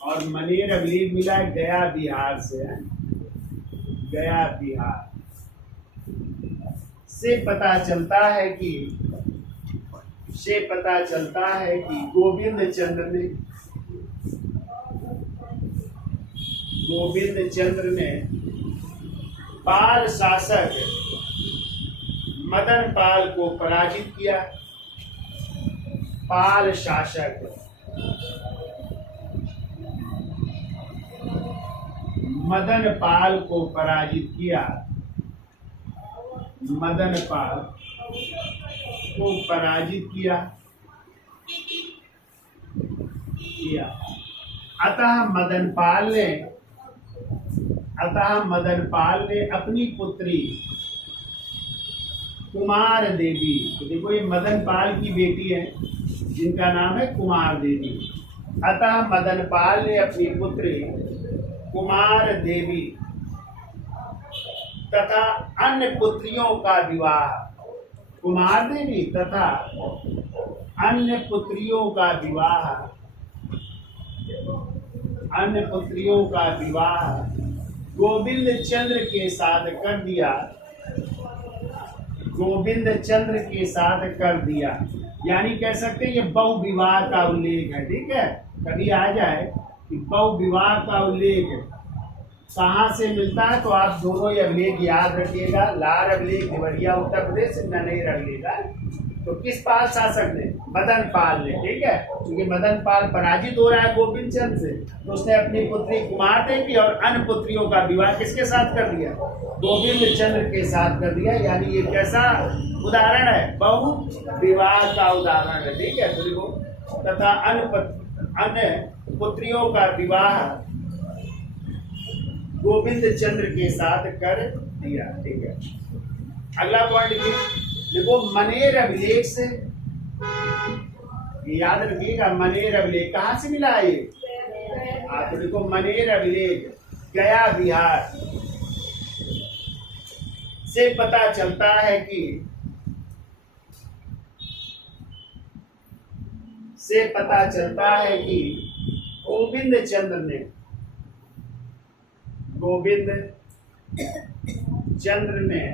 और मनेर अभिलेख मिला है गया बिहार से, है गया बिहार से। पता चलता है कि गोविंद चंद्र ने पाल शासक मदन पाल को पराजित किया। पाल शासक मदन पाल को पराजित किया, मदन पाल को पराजित किया। अतः मदन पाल ने अपनी पुत्री कुमार देवी, तो देखो ये मदन पाल की बेटी है जिनका नाम है कुमार देवी। अतः मदन पाल ने अपनी पुत्री कुमार देवी तथा अन्य पुत्रियों का विवाह, कुमार देवी तथा अन्य पुत्रियों का विवाह गोविंद चंद्र के साथ कर दिया, गोविंद चंद्र के साथ कर दिया। यानी कह सकते हैं ये बहुविवाह का उल्लेख है, ठीक है। कभी आ जाए कि बहुविवाह का उल्लेख कहाँ से मिलता है, तो आप दोनों ये अभिलेख याद रखिएगा। लार अभिलेख देवरिया उत्तर प्रदेश, ननेर अभिलेख तो किस पाल शासक ने? मदन पाल ने, ठीक है। क्योंकि मदन पाल पराजित हो रहा है गोविंद चंद्र से, तो उसने अपनी पुत्री कुमार देवी और अन्य पुत्रियों का विवाह किसके साथ कर दिया? गोविंद चंद्र के साथ कर दिया। यानी ये कैसा उदाहरण है? बहु विवाह का उदाहरण है, ठीक है। तो देखो तथा अन्य पुत्रियों का विवाह गोविंद चंद्र के साथ कर दिया, ठीक है। अगला पॉइंट देखो मनेर अभिलेख से, याद रखिएगा मनेर अभिलेख कहाँ से मिला है ये? आप देखो मनेर अभिलेख गया बिहार से पता चलता है कि गोविंद चंद्र ने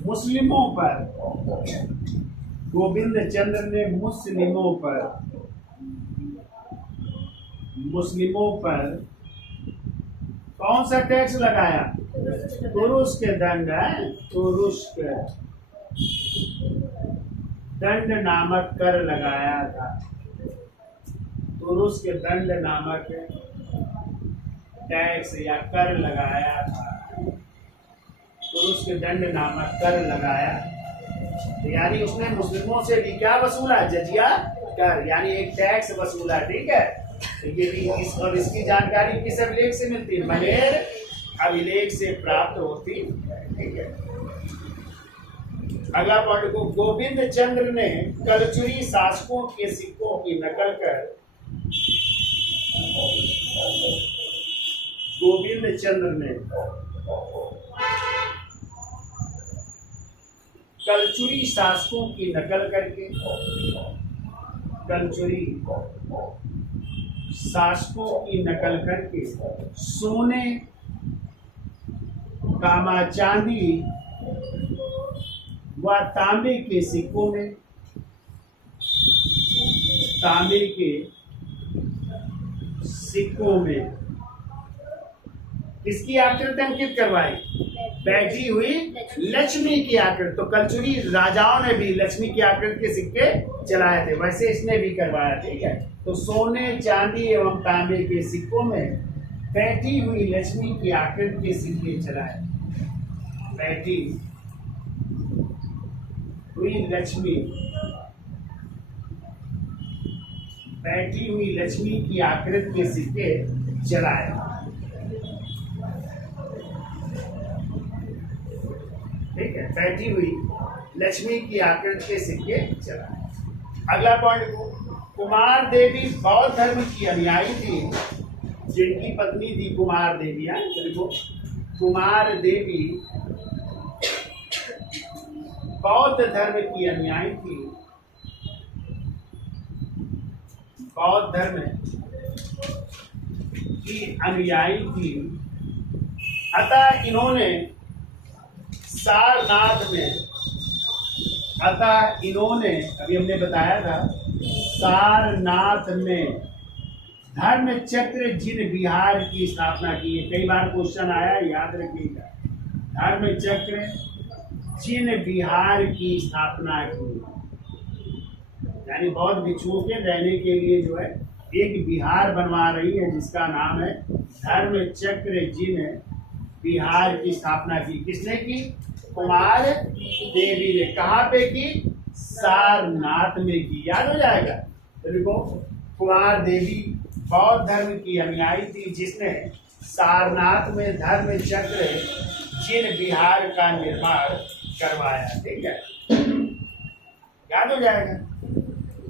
मुस्लिमों पर, गोविंद चंद्र ने मुस्लिमों पर कौन सा टैक्स लगाया? तुरुस्क दंड है, तुरुस्क दंड नामक कर लगाया था। तुरुस्क दंड नामक टैक्स या कर लगाया था। तुरुस्क दंड नामक कर लगाया, यानी उसने मुस्लिमों से भी क्या वसूला? जजिया कर, यानी एक टैक्स वसूला। ठीक है, तो ये और इसकी जानकारी किस अभिलेख से मिलती है? मलेर अभिलेख से प्राप्त होती है। ठीक है, अगला पॉइंट को, गोविंद चंद्र ने कलचुरी शासकों के सिक्कों की नकल कर, गोविंद चंद्र ने कलचुरी शासकों की नकल करके, कलचुरी शासकों की नकल करके सोने, तांबा, चांदी व तांबे के सिक्कों में, तांबे के सिक्कों में किसकी आकृति अंकित करवाई? बैठी हुई लक्ष्मी की आकृति। तो कलचुरी राजाओं ने भी लक्ष्मी की आकृति के सिक्के चलाए थे, वैसे इसने भी करवाया। ठीक है, तो सोने, चांदी एवं तांबे के सिक्कों में बैठी हुई लक्ष्मी की आकृति के सिक्के चलाए। बैठी हुई लक्ष्मी, बैठी हुई लक्ष्मी की आकृति के सिक्के चलाए। ठीक है, बैठी हुई लक्ष्मी की आकृति के सिक्के चलाए। अगला पॉइंट, कुमार देवी बौद्ध धर्म की अनुयायी थी, जिनकी पत्नी थी कुमार देवी। देखो, कुमार देवी बौद्ध धर्म की अनुयायी थी, बौद्ध धर्म की अनुयायी थी। अतः इन्होंने सारनाथ में, अतः इन्होंने, अभी हमने बताया था, सारनाथ में धर्म चक्र जिन विहार की स्थापना की है। कई बार क्वेश्चन आया, याद रखिएगा, धर्म चक्र जिन विहार की स्थापना की, यानी बौद्ध भिक्षुओं के रहने के लिए जो है एक विहार बनवा रही है, जिसका नाम है धर्म चक्र जिन विहार की स्थापना की। किसने की? कुमार देवी ने। कहाँ पे की? सारनाथ में की। याद हो जाएगा। तो देखो, कुमार देवी बौद्ध धर्म की अनुयायी थी, जिसने सारनाथ में धर्म चक्र जिन विहार का निर्माण करवाया। ठीक है, याद हो जाएगा।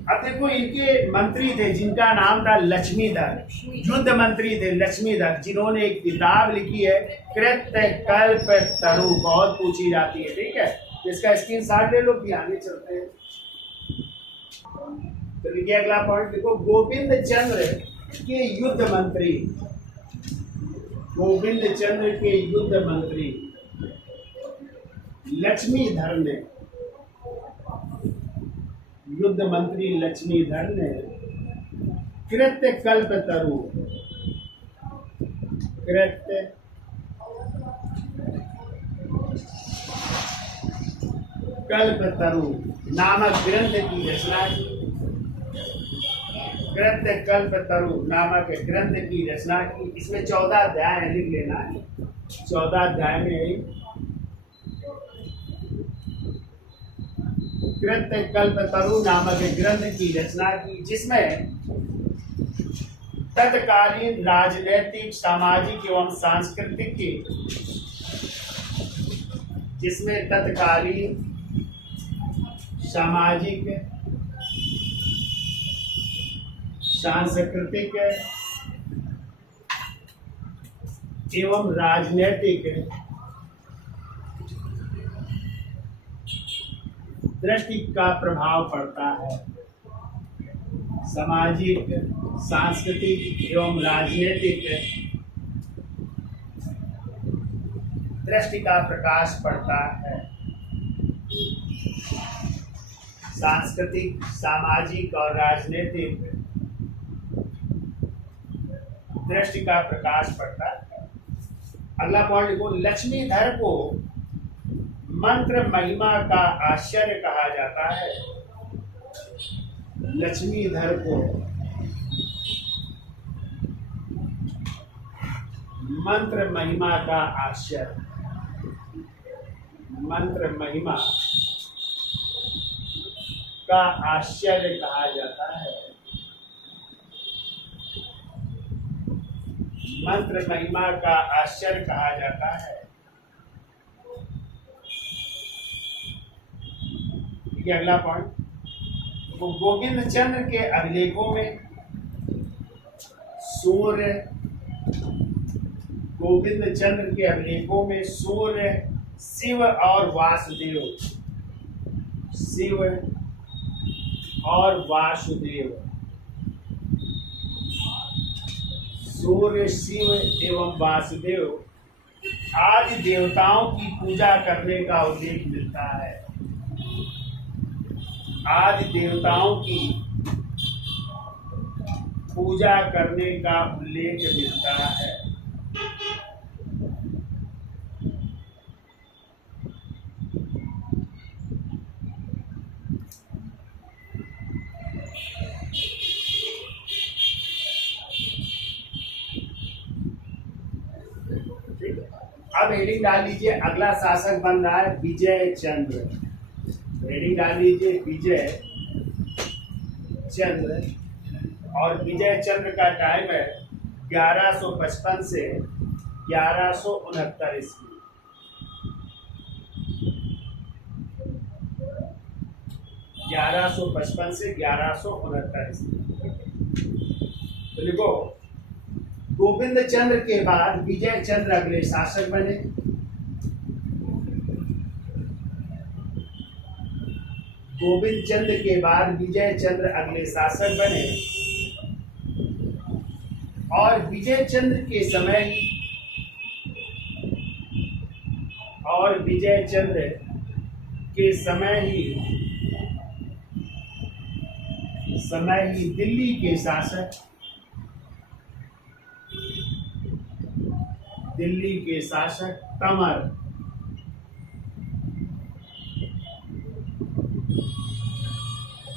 अब देखो, इनके मंत्री थे जिनका नाम था लक्ष्मीधर, युद्ध मंत्री थे लक्ष्मीधर, जिन्होंने एक किताब लिखी है कृत्य कल्प तरु, बहुत पूछी जाती है। ठीक है, इसका स्क्रीनशॉट ले लो, कि आगे चलते हैं। तो देखिए अगला पॉइंट, देखो, गोविंद चंद्र के युद्ध मंत्री, गोविंद चंद्र के युद्ध मंत्री लक्ष्मीधर ने, युद्ध मंत्री लक्ष्मीधर ने कृत्य कल्प तरु, कृत्य कल्प तरु नामक ग्रंथ की रचना की। कृत्य कल्प तरु नामक ग्रंथ की रचना की। इसमें 14 अध्याय लिख लेना है। 14 अध्याय में कृत्य कल्प तरु नामक ग्रंथ की रचना की, जिसमें तत्कालीन राजनैतिक, सामाजिक एवं सांस्कृतिक की, जिसमें तत्कालीन सामाजिक, सांस्कृतिक एवं राजनैतिक दृष्टि का प्रभाव पड़ता है। सामाजिक, सांस्कृतिक एवं राजनीतिक दृष्टि का प्रकाश पड़ता है। सांस्कृतिक, सामाजिक और राजनीतिक दृष्टि का प्रकाश पड़ता है। अगला पॉइंट लिखो, लक्ष्मीधर को मंत्र महिमा का आश्चर्य कहा जाता है। लक्ष्मीधर को मंत्र महिमा का आश्चर्य, मंत्र महिमा का आश्चर्य कहा जाता है। मंत्र महिमा का आश्चर्य कहा जाता है। ये अगला पॉइंट, तो गोविंद चंद्र के अभिलेखों में सूर्य, गोविंद चंद्र के अभिलेखों में सूर्य, शिव और वासुदेव, शिव और वासुदेव, सूर्य, शिव एवं वासुदेव आदि देवताओं की पूजा करने का उल्लेख मिलता है। आदि देवताओं की पूजा करने का उल्लेख मिलता है। अब हेडिंग डाल लीजिए, अगला शासक बन रहा है विजय चंद्र। हेडिंग डाल लीजिए विजय चंद्र, और विजय चंद्र का टाइम है 1155 से 1169 ईस्वी। 1155 से 1169 ईस्वी। तो लिखो, गोविंद चंद्र के बाद विजय चंद्र अगले शासक बने। गोविंद चंद्र के बाद विजय चंद्र अगले शासक बने, और विजय चंद्र के समय ही, और विजय चंद्र के समय ही दिल्ली के शासक, दिल्ली के शासक तंवर,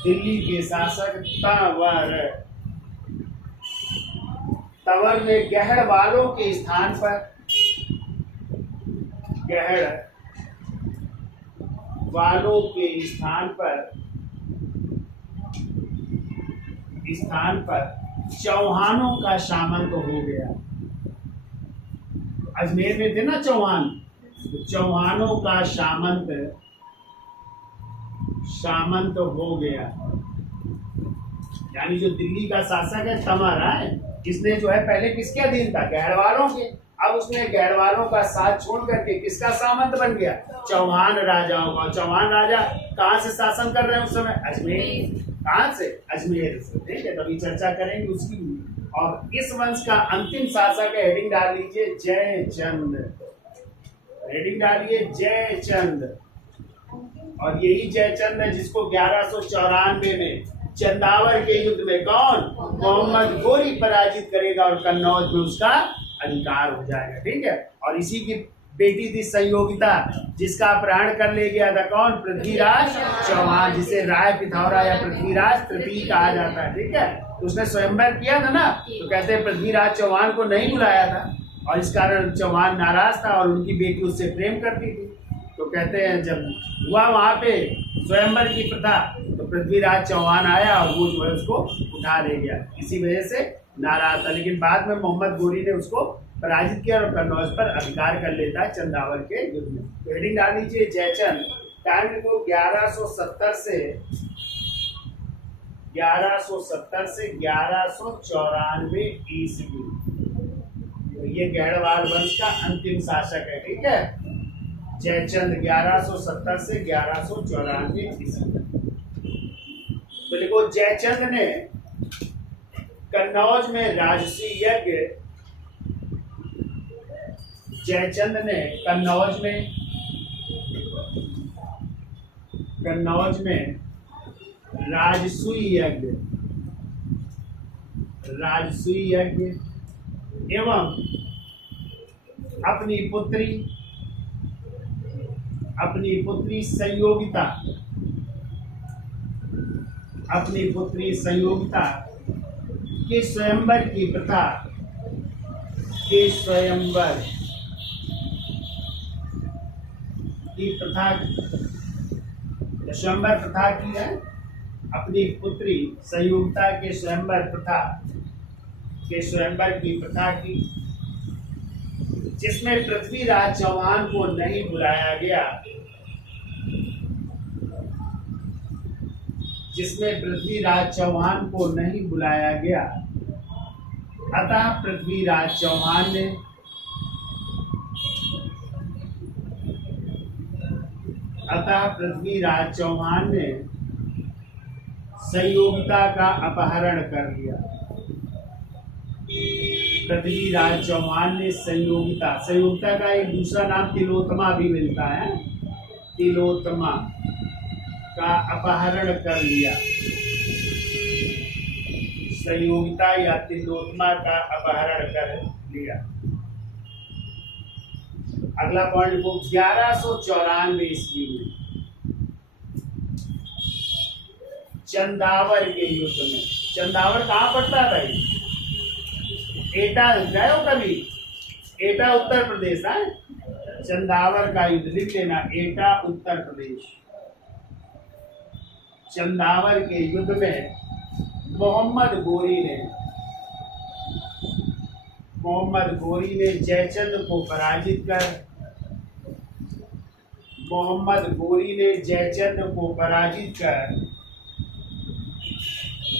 दिल्ली के शासक तंवर ने गहड़ वालों के स्थान पर, गहड़ वालों के स्थान पर चौहानों का सामंत हो गया। अजमेर में थे ना चौहान, तो चौहानों का सामंत हो गया। यानी जो दिल्ली का शासक है तंवर है, इसने जो है पहले किसके अधीन था, गहड़वालों के। अब उसने गहड़वालों का साथ छोड़ करके किसका सामंत बन गया, चौहान राजाओं का। चौहान राजा कहाँ से शासन कर रहे हैं उस समय, अजमेर। कहाँ से, अजमेर से। ठीक है, तभी चर्चा करेंगे उसकी। और इस वंश का अंतिम शासक है, हेडिंग डाल लीजिए जयचंद। हेडिंग डालिए जयचंद, और यही जयचंद है जिसको 1194 में चंदावर के युद्ध में कौन, मोहम्मद गोरी पराजित करेगा और कन्नौज में उसका अधिकार हो जाएगा। ठीक है, और इसी की बेटी थी संयोगिता, जिसका अपहरण कर ले गया था कौन, पृथ्वीराज चौहान, जिसे राय पिथौरा या पृथ्वीराज तृतीय कहा जाता है। ठीक है, तो उसने स्वयंवर किया था ना, तो कहते हैं पृथ्वीराज चौहान को नहीं बुलाया था, और इस कारण चौहान नाराज था और उनकी बेटी उससे प्रेम करती थी। तो कहते हैं जब हुआ वहां पे स्वयंवर की प्रथा, तो पृथ्वीराज चौहान आया और वो जो है उसको उठा ले गया, इसी वजह से नाराज था। लेकिन बाद में मोहम्मद गोरी ने उसको पराजित किया और कन्नौज पर अधिकार कर लेता है चंदावर के युद्ध में। तो हेडिंग डाल लीजिए जयचंद। टाइम को 1170 से 1194 ईस्वी। तो ये गहड़वाल वंश का अंतिम शासक है। ठीक है, जयचंद 1170 से 1194 ईस्वी। तो देखो, जयचंद ने कन्नौज में राजसी यज्ञ, जयचंद ने कन्नौज में कन्नौज में राजसूय यज्ञ एवं अपनी पुत्री संयोगिता के स्वयंवर की प्रथा स्वयंवर प्रथा की है। अपनी पुत्री संयोगिता के स्वयंवर की प्रथा की, जिसमें पृथ्वीराज चौहान को नहीं बुलाया गया, अतः पृथ्वीराज चौहान ने संयोगिता का अपहरण कर लिया। पृथ्वीराज चौहान ने संयोगिता का एक दूसरा नाम तिलोत्तमा भी मिलता है, तिलोत्तमा का अपहरण कर लिया। संयोगिता या तिलोत्तमा का अपहरण कर लिया। अगला पॉइंट लिखो, 1194 ईस्वी में चंदावर के युद्ध में, चंदावर कहाँ पड़ता है भाई? एटा गए हो कभी? एटा उत्तर प्रदेश है। चंदावर का युद्ध लिख लेना, एटा उत्तर प्रदेश। चंदावर के युद्ध में मोहम्मद गोरी ने जयचंद को पराजित कर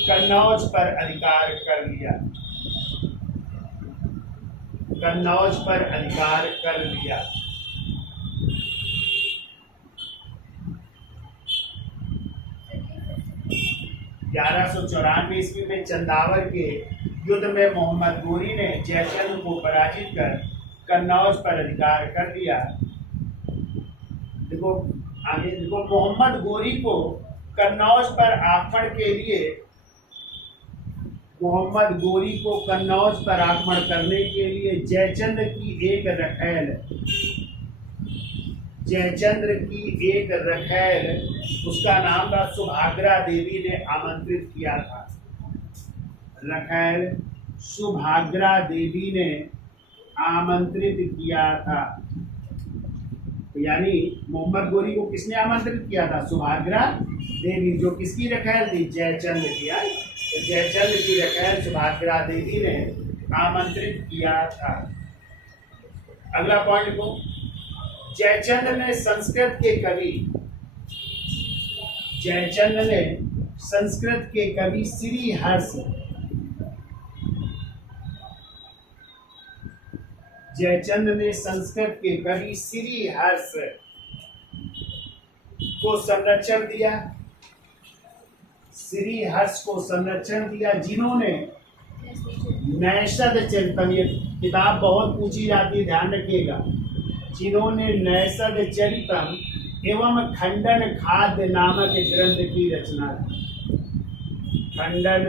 कन्नौज पर अधिकार कर लिया। 1194 ईस्वी में चंदावर के युद्ध में मोहम्मद गोरी ने जयचंद को पराजित कर कन्नौज पर अधिकार कर लिया। देखो आगे देखो, मोहम्मद गोरी को कन्नौज पर आक्रमण करने के लिए जयचंद्र की एक रखैल उसका नाम था सुभाग्रा देवी ने आमंत्रित किया था। रखैल सुभाग्रा देवी ने आमंत्रित किया था। यानी मोहम्मद गोरी को किसने आमंत्रित किया था? सुभाग्रा देवी, जो किसकी रखैल थी? जयचंद की। तो जयचंद की रखैल सुभाग्रा देवी ने आमंत्रित किया था। अगला पॉइंट लिखो, जयचंद ने संस्कृत के कवि श्रीहर्ष को संरक्षण दिया, जिन्होंने नैषद चरितम, ये किताब बहुत पूछी जाती है, ध्यान रखिएगा, जिन्होंने नैषद चरितम एवं खंडन खाद्य नामक ग्रंथ की रचना की। खंडन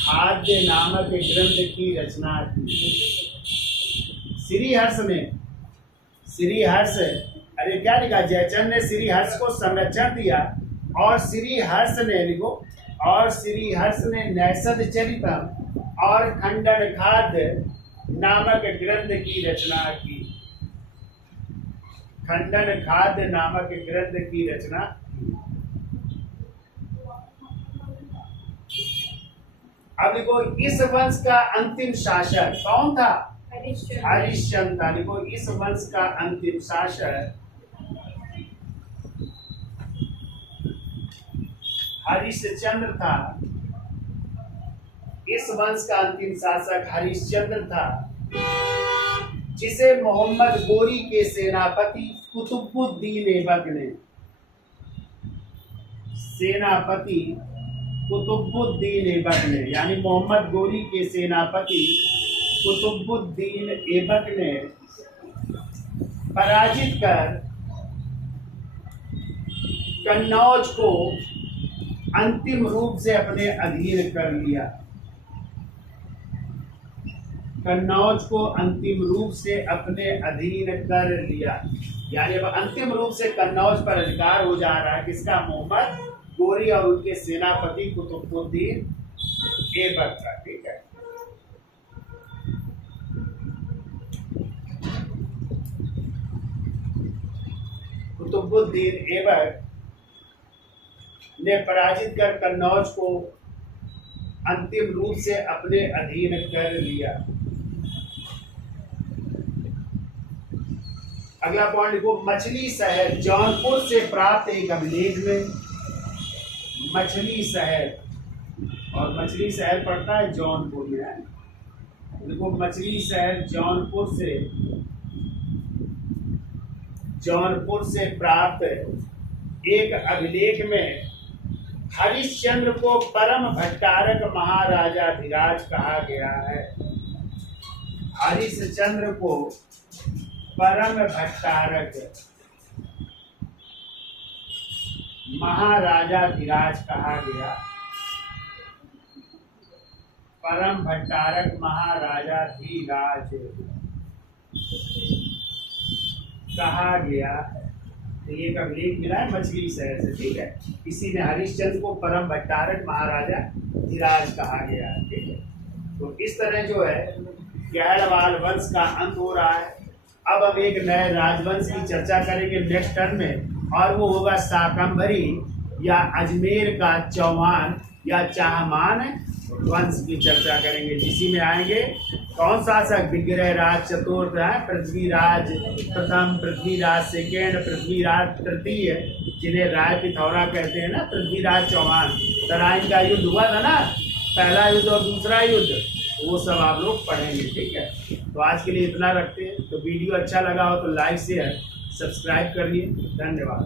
खाद्य नामक ग्रंथ की रचना की। श्रीहर्ष अरे क्या लिखा? जयचंद ने श्रीहर्ष को संरक्षण दिया और श्रीहर्ष ने नैषद चरितम और खंडन खाद्य नामक ग्रंथ की रचना की। खंडन खाद्य नामक ग्रंथ की रचना। अब देखो, इस वंश का अंतिम शासक कौन था? हरिश्चंद्र था। देखो, इस वंश का अंतिम शासक हरिश्चंद्र था। इस वंश का अंतिम शासक हरिश्चंद्र था, जिसे मोहम्मद गोरी के सेनापति कुतुबुद्दीन ऐबक ने यानी मोहम्मद गोरी के सेनापति कुतुबुद्दीन ऐबक ने कन्नौज को अंतिम रूप से अपने अधीन कर लिया। कन्नौज को अंतिम रूप से अपने अधीन कर लिया, यानी अब अंतिम रूप से कन्नौज पर अधिकार हो जा रहा है किसका? मोहम्मद गोरी और उनके सेनापति कुतुबुद्दीन ऐबक का। ठीक है, कुतुबुद्दीन ऐबक ने पराजित कर कन्नौज को अंतिम रूप से अपने अधीन कर लिया। अगला पॉइंट लिखो, मछली शहर जौनपुर से प्राप्त एक अभिलेख में मछली शहर, और मछली शहर पड़ता है जौनपुर में है। देखो मछली शहर जौनपुर से प्राप्त एक अभिलेख में हरिश्चंद्र को परम भट्टारक महाराजाधिराज कहा गया है। हरिश्चंद्र को परम भट्टारक महाराजाधिराज कहा गया। परम भट्टारक महाराजाधिराज कहा गया। तो ये एक अभिलेख मिला है मछली शहर से। ठीक है, इसी में हरिश्चंद्र को परम भट्टारक महाराजा धीराज कहा गया। ठीक है, तो इस तरह जो है गहरवाल वंश का अंत हो रहा है। अब हम एक नए राजवंश की चर्चा करेंगे नेक्स्ट टर्म में, और वो होगा शाकंभरी या अजमेर का चौहान या चाहमान वंश की चर्चा करेंगे, जिसी में आएंगे कौन शासक? विग्रहराज चतुर्थ है, पृथ्वीराज प्रथम, पृथ्वीराज सेकेंड, पृथ्वीराज तृतीय, जिन्हें राय पिथौरा कहते हैं ना, पृथ्वीराज चौहान। तराइन का युद्ध हुआ था ना, पहला युद्ध और दूसरा युद्ध, वो सब आप लोग पढ़ेंगे। ठीक है, तो आज के लिए इतना रखते हैं। तो वीडियो अच्छा लगा हो तो लाइक शेयर सब्सक्राइब करिए। धन्यवाद।